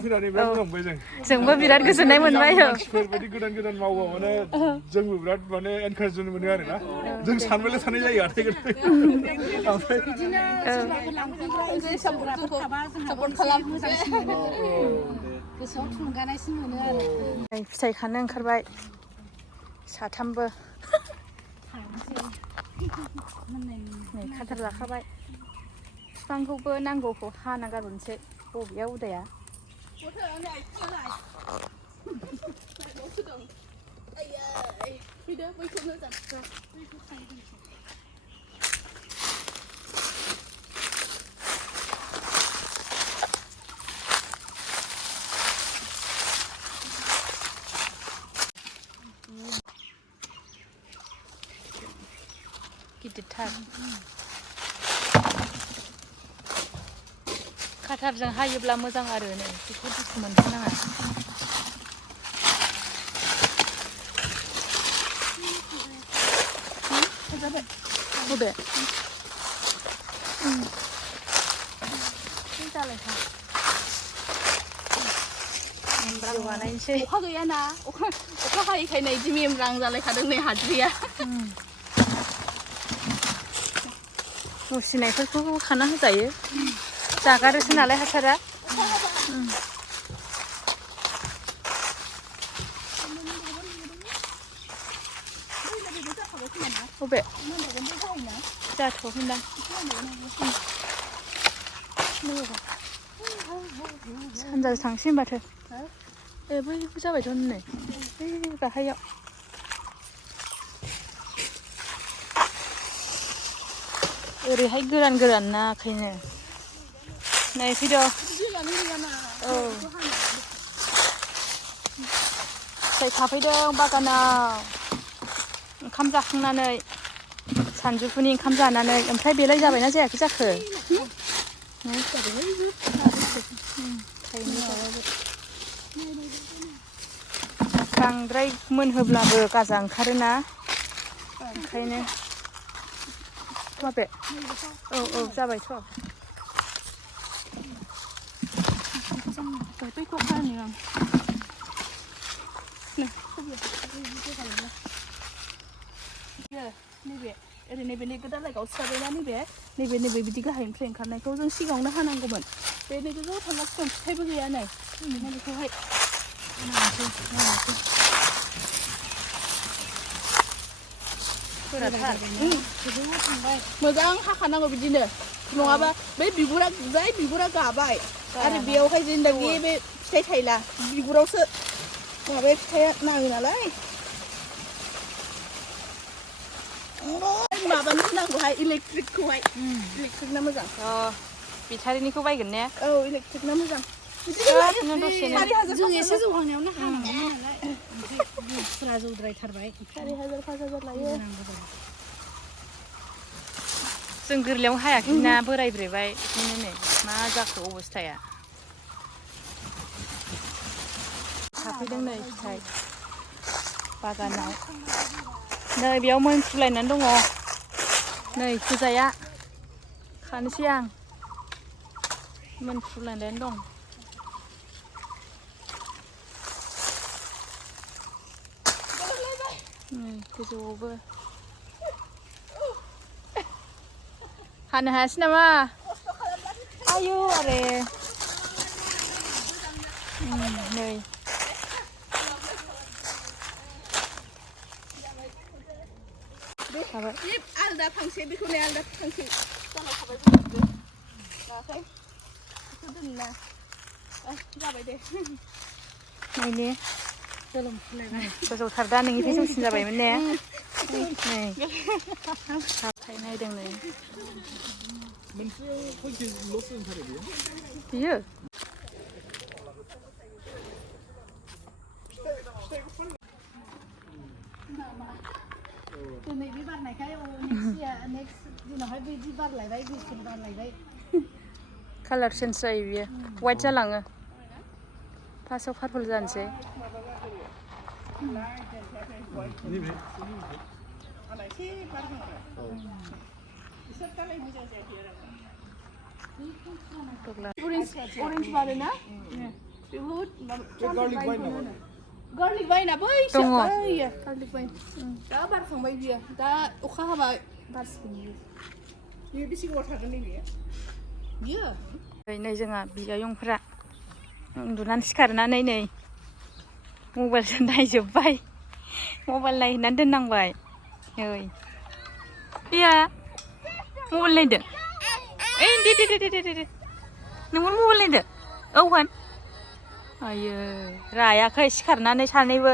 जोंबो बिराद गोजोननाय मोनबाय मानसिफोरबायदि गोदान गोदान मावो माने जोंबो बिराद माने एनकारेज मोनो आरोना जों सानबायल' साननाय जायो आरो ओमफ्राय बिदिनो सोरबाफोर लांफैग्रा सापर्ट खालामो मोजांसिन मोनो गोसोआव थुलुंगानायसिन मोनो आरो फिथाइ खानो ओंखारबाय साथामबो नै खाथार लाखाबाय बिफांखौबो नांगौखौ हाना गारबोनोसै बबेया उदाया गिदिरथार खाथारजों हायोब्ला मोजां आरो नै बेखौ दुखु मोनहोनाङा बबे जालायखा बानायनोसै अखा गैयाना अखा हायैखाय नै इदि मेमब्रां जालायखादों नै हाद्रिया मुसिनायफोरखौ खाना होजायो जागारोसो नालाय हासारा बबे जाथ'वाखैदां सानजा थांसै होनबाथो ए बैबो जाबायथ' नै बै गाहायाव ओरैहाय गोरान गोरान ना ओंखायनो नै फैद' औ फिथाइ थाफैदों बागानाव ओंखाम जाखांनानै सानजौफुनि ओंखाम जानानै ओमफ्राय बेलाय जाबायना जायाखै जाखो बांद्राय मोनहोब्लाबो गाजा ओंखारोना ओंखायनो माबे औ जाबायथ' बैखौ फानो आं नैबे ओरै नैबे दालाइगाव सिथाबायना नैबे बिदि गाहायनिफ्राय ओंखारनायखौ जों सिगाङावनो हानांगौमोन बे गोजौ थांगासिनो फिथाइबो गैया नै बेखौहाय मोजां हाखानांगौ बिदिनो नङाबा बै बिगुरा गाबाय आरो बेयावहाय जेनेबा बे फिथाइ थायला बिगुरावसो माबा फिथाइया नाङो नालाय माबानो नांगौहाय इलेक्ट्रिकखौहाय इलेक्ट्रिकना मोजां बेटारिनिखौ बायगोन ने औ इलेक्ट्रिकना मोजां जों एसे जौहांनायावनो हानांगौमोन नालाय ओमफ्राय फुरा जौद्रायथारबाय 4000 5000 लायो जों गोरलैयाव हायाखैना बोरायब्रेबाय बिदिनो नै मा जाखो अबस्थाया थाफैदों नै फिथाइ बागानाव नै बेयाव मोनफ्रुलायनानै दङ नै गोजाया खानोसै आं मोनफ्रुलायनानै दं गोजौआवबो हानो हायासै नामा आयु आरे नै आलदा फांसे बेखौ नै आलदा फांसे जाबाय दोनना जाबाय दे नायनि गोजौथार दा नोंनिफ्राय जौसिन जाबायमोन ने नै हाथाय नायदों नै बियो दिनै बे बारनायखाय नेक्स्ट दिनावहाय बिदि बारलायबाय गुफुर बारलायबाय कालार चेन्ज जायो बियो वाइट जालाङो फार्स्टआव पार्पल जानोसै अरेन्ज बारो ना बहुद गार्लिक वाइन नामा गार्लिक वाइना बैसो बैयो गार्लिक वाइन दा बारखांबाय बियो दा अखा हाबाय बारसिगोन बियो बेसे गोबाव थागोन नैबे बियो नै जोंहा बिजायंफ्रा उन्दुनानै सिखारनानै नै मबाइलसो नायजोब्बाय मबाइल नायनानै दोननांबाय नै बिया मबाइल नायदों ओइ दे नोंबो मबाइल नायदों औ होन आयो रायाखै सिखारनानै सानैबो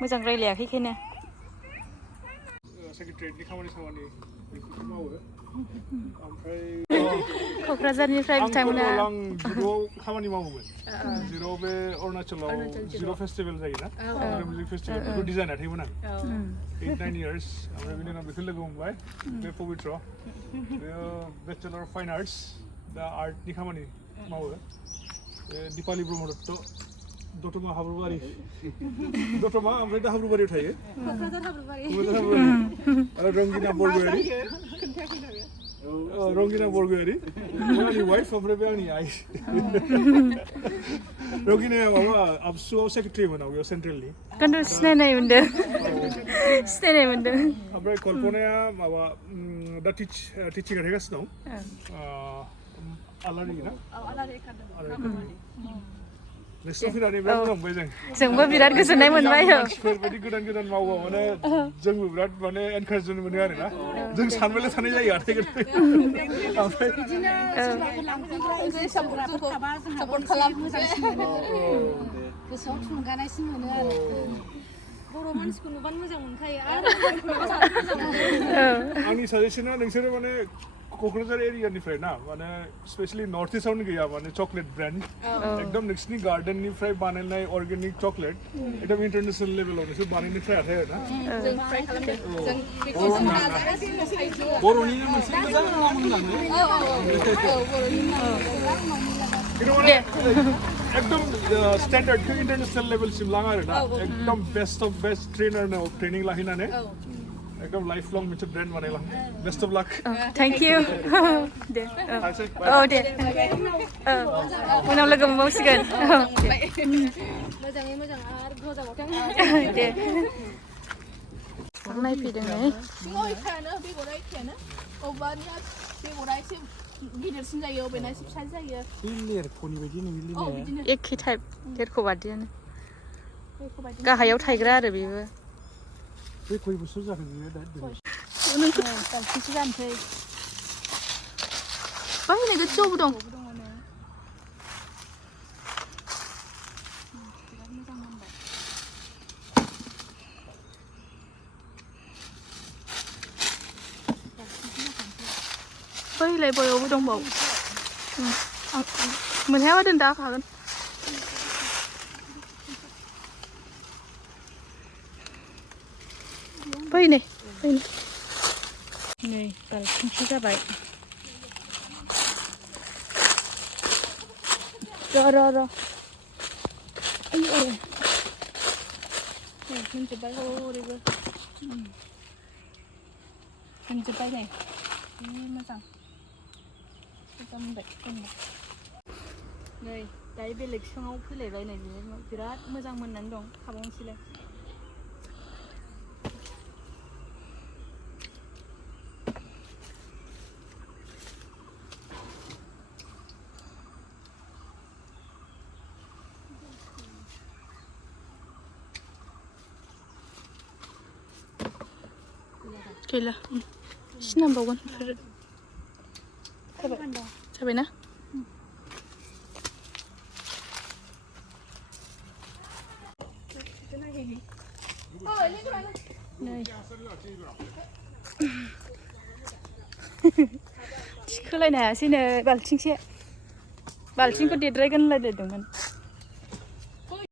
मोजां रायलायाखै बेखायनो सेक्रेटारियेटनि खामानि बेफोरखौ मावो ओमफ्राय क'क्राझारनिफ्राय बिथांमोना आं जिर'आव खामानि मावोमोन जिर'आव बे अरुणाचलाव जिर' फेस्टिभेल जायोना मिउजिक फेस्टिभेल बेखौ डिजाइन आथायमोन आं 8-9 years ओमफ्राय बिनि उनाव बेखौ लोगो मोनबाय बे पबित्र बेयो बेचेलर अफ फाइन आर्ट्स दा आर्टनि खामानि मावो दिपाली ब्रह्म दत्त दतमा हाब्रुबारि दतमा ओमफ्राय दा हाब्रुबारियाव थायो क'क्राझार हाब्रुबारि आरो रंगिना बरगयारि रंगिना बरगयारि आंनि वाइफ ओमफ्राय बे आंनि आइ रंगिनाया माबा आबसुआव सेक्रेटारिमोन बेयाव सेन्ट्रेलनि खिन्थु सिनायनाय मोनदों ओमफ्राय कल्पनाया माबा दा टिचिं आथायगासिनो दं आलारि ना आलारि एकाडेमि नोंसोर फैनानै बिराद मोजां मोनबाय जोंबो बिराद गोजोननाय मोनबाय मानसिफोर बायदि गोदान मावबा माने जोंबो बिराद माने एनकारेज मोनो आरोना जों सानबायल' थानाय जायो आथाय ओमफ्राय बिदिनो सोरबाफोर लांफैग्रा इन्सपायारफोर थाबा जोंहा सापर्ट खालाम मोजांसिन मोनो गोसोआव थुलुंगानायसिन मोनो आरो बर' मानसिखौ नुबानो मोजां मोनखायो आरो आंनि साजेसना नोंसोरो माने क'क्राझार एरियानिफ्राय ना माने स्पेशली नर्थ इस्टआवनो गैया माने चकलेट ब्रेन्ड एकदम नोंसिनि गार्डेननिफ्राय बानायनाय अर्गेनिक चकलेट एकदम इन्टारनेसनेल लेभेलाव नोंसोर बानायनो ट्राइ आथाय आरोना बर'निनो मोनसे मोजां नाम होननानै एकदम स्टेन्डार्डखौ इन्टारनेसनेल लेभेलसिम लाङो आरोना एकदम बेस्ट अफ बेस्ट ट्रेनारनो ट्रेनिं लाहैनानै एकदम लाइफ लं मोनसे ब्रेन्ड बानायलां बेस्ट अफ लाक थेंक इउ दे औ दे उनाव लोगो मोनबावसिगोन मोजाङै मोजां आरो मोजाङाव दे नायफैदों नै सिङाव एखेयानो बेगरा एखेयानो अबेबानिया बेगरा एसे गिदिरसिन जायो अबेना एसे फिसा जायो लेरख'नि बायदि बिदिनो एखे टाइप लेरख' बादियानो गाहायाव थायग्रा आरो बेबो बे खय बोसोर जाखो बियो दा दालसिंसो जानोसै बाहायनाय गोजौआवबो दं बैलाय बयावबो दंबावो मोनहायाबा दोन दा खागोन बै नै बालथिंसे जाबाय र' मोनजोब्बाय ओरैबो मोनजोब्बाय नै मोजां मोनबाय नै दायो बेलेग बिफाङाव फैलायबाय नै बिराद मोजां मोननानै दं खाबावनोसैलाय गैला एसे नांबावगोन जाबायना थिखोलायनो हायासैनो बाल्थिंखौ देद्रायगोन होनलायलायदोंमोन